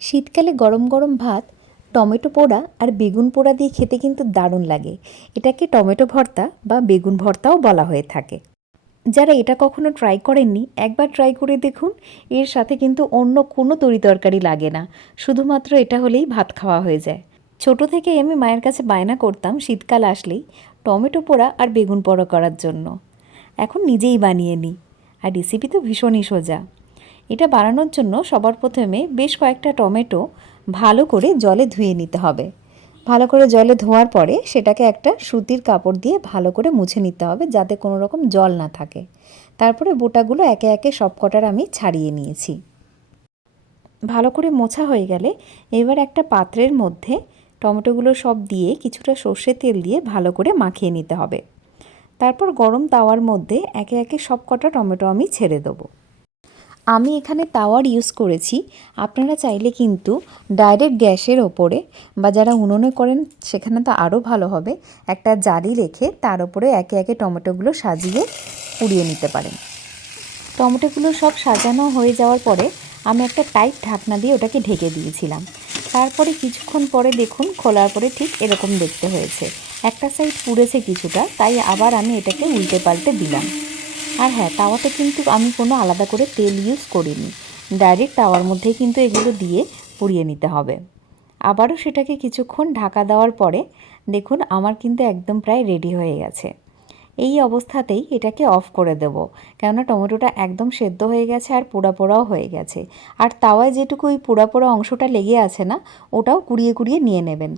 শীতকালে গরম গরম ভাত, টমেটো পোড়া আর বেগুন পোড়া দিয়ে খেতে কিন্তু দারুণ লাগে। এটাকে টমেটো ভর্তা বা বেগুন ভর্তাও বলা হয়ে থাকে। যারা এটা কখনো ট্রাই করেননি, একবার ট্রাই করে দেখুন। এর সাথে কিন্তু অন্য কোনো তরিতরকারি লাগে না, শুধুমাত্র এটা হলেই ভাত খাওয়া হয়ে যায়। ছোট থেকেই আমি মায়ের কাছে বায়না করতাম শীতকাল আসলেই টমেটো পোড়া আর বেগুন পোড়া করার জন্য। এখন নিজেই বানিয়ে নিই, আর রেসিপি তো ভীষণই সোজা। এটা বানানোর জন্য সবার প্রথমে বেশ কয়েকটা টমেটো ভালো করে জলে ধুয়ে নিতে হবে। ভালো করে জলে ধোয়ার পরে সেটাকে একটা সুতির কাপড় দিয়ে ভালো করে মুছে নিতে হবে, যাতে কোনো রকম জল না থাকে। তারপরে বোটাগুলো একে একে সব কটার আমি ছাড়িয়ে নিয়েছি। ভালো করে মোছা হয়ে গেলে এবার একটা পাত্রের মধ্যে টমেটোগুলো সব দিয়ে কিছুটা সর্ষের তেল দিয়ে ভালো করে মাখিয়ে নিতে হবে। তারপর গরম তাওয়ার মধ্যে একে একে সব কটা টমেটো আমি ছেড়ে দেবো। আমি এখানে তাওয়ার ইউজ করেছি, আপনারা চাইলে কিন্তু ডাইরেক্ট গ্যাসের ওপরে বা যারা উনুনে করেন সেখানে তো আরও ভালো হবে, একটা জালি রেখে তার ওপরে একে একে টমেটোগুলো সাজিয়ে পুড়িয়ে নিতে পারেন। টমেটোগুলো সব সাজানো হয়ে যাওয়ার পরে আমি একটা টাইট ঢাকনা দিয়ে ওটাকে ঢেকে দিয়েছিলাম। তারপরে কিছুক্ষণ পরে দেখুন, খোলার পরে ঠিক এরকম দেখতে হয়েছে। একটা সাইড পুড়েছে কিছুটা, তাই আবার আমি এটাকে উল্টে পাল্টে দিলাম। আর হ্যাঁ, তাওয়াতে কিন্তু আমি কোনো আলাদা করে তেল ইউজ করিনি, ডাইরেক্ট তাওয়ার মধ্যেই কিন্তু এগুলো দিয়ে পুড়িয়ে নিতে হবে। আবারও সেটাকে কিছুক্ষণ ঢাকা দেওয়ার পরে দেখুন আমার কিন্তু একদম প্রায় রেডি হয়ে গেছে। এই অবস্থাতেই এটাকে অফ করে দেব, কেননা টমেটোটা একদম সেদ্ধ হয়ে গেছে আর পোড়া পোড়াও হয়ে গেছে। আর তাওয়ায় যেটুকু ওই পোড়া পোড়া অংশটা লেগে আছে না, ওটাও কুড়িয়ে কুড়িয়ে নিয়ে নেবেন,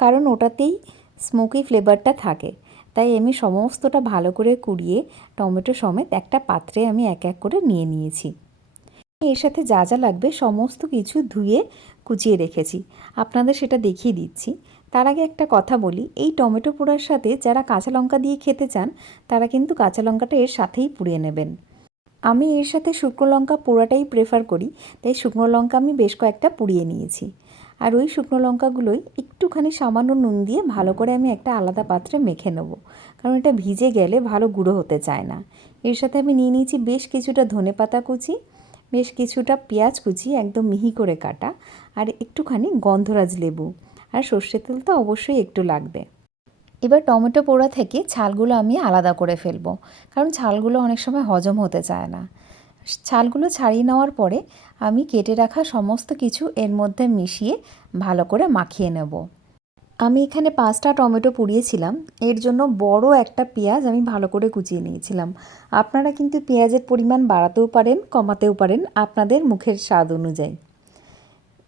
কারণ ওটাতেই স্মোকি ফ্লেভারটা থাকে। তাই আমি সমস্তটা ভালো করে কুড়িয়ে টমেটো সমেত একটা পাত্রে আমি এক এক করে নিয়ে নিয়েছি। এর সাথে যা যা লাগবে সমস্ত কিছু ধুয়ে কুচিয়ে রেখেছি, আপনাদের সেটা দেখিয়ে দিচ্ছি। তার আগে একটা কথা বলি, এই টমেটো পোড়ার সাথে যারা কাঁচা লঙ্কা দিয়ে খেতে চান তারা কিন্তু কাঁচা লঙ্কাটা এর সাথেই পুড়িয়ে নেবেন। আমি এর সাথে শুকনো লঙ্কা পোড়াটাই প্রেফার করি, তাই শুকনো লঙ্কা আমি বেশ কয়েকটা পুড়িয়ে নিয়েছি। আর ওই শুকনো লঙ্কাগুলোই একটুখানি সামান্য নুন দিয়ে ভালো করে আমি একটা আলাদা পাত্রে মেখে নেব, কারণ এটা ভিজে গেলে ভালো গুঁড়ো হতে চায় না। এর সাথে আমি নিয়ে নিয়েছি বেশ কিছুটা ধনেপাতা কুচি, বেশ কিছুটা পেঁয়াজ কুচি একদম মিহি করে কাটা, আর একটুখানি গন্ধরাজ লেবু, আর সর্ষের তেল তো অবশ্যই একটু লাগবে। এবার টমেটো পোড়া থেকে ছালগুলো আমি আলাদা করে ফেলবো, কারণ ছালগুলো অনেক সময় হজম হতে চায় না। ছালগুলো ছাড়িয়ে নেওয়ার পরে আমি কেটে রাখা সমস্ত কিছু এর মধ্যে মিশিয়ে ভালো করে মাখিয়ে নেব। আমি এখানে 5টা টমেটো পুড়িয়েছিলাম, এর জন্য বড় একটা পেঁয়াজ আমি ভালো করে কুচিয়ে নিয়েছিলাম। আপনারা কিন্তু পেঁয়াজের পরিমাণ বাড়াতেও পারেন, কমাতেও পারেন, আপনাদের মুখের স্বাদ অনুযায়ী।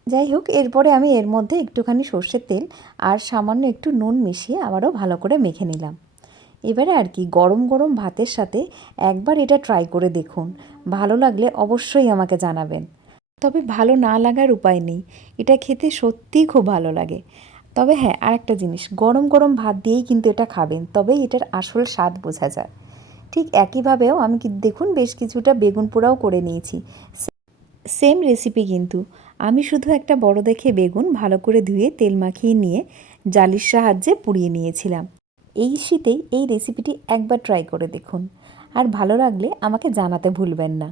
যাই হোক, এরপরে আমি এর মধ্যে একটুখানি সর্ষের তেল আর সামান্য একটু নুন মিশিয়ে আবারও ভালো করে মেখে নিলাম। এবারে আর কি, গরম গরম ভাতের সাথে একবার এটা ট্রাই করে দেখুন, ভালো লাগলে অবশ্যই আমাকে জানাবেন। তবে ভালো না লাগার উপায় নেই, এটা খেতে সত্যিই খুব ভালো লাগে। তবে হ্যাঁ, আরেকটা জিনিস, গরম গরম ভাত দিয়েই কিন্তু এটা খাবেন, তবেই এটার আসল স্বাদ বোঝা যায়। ঠিক একইভাবেও আমি দেখুন বেশ কিছুটা বেগুন পোড়াও করে নিয়েছি। সেম রেসিপি কিন্তু, আমি শুধু একটা বড় দেখে বেগুন ভালো করে ধুয়ে তেল মাখিয়ে নিয়ে জালির সাহায্যে পুড়িয়ে নিয়েছিলাম। এই শীতেই এই রেসিপিটি একবার ট্রাই করে দেখুন, আর ভালো লাগলে আমাকে জানাতে ভুলবেন না।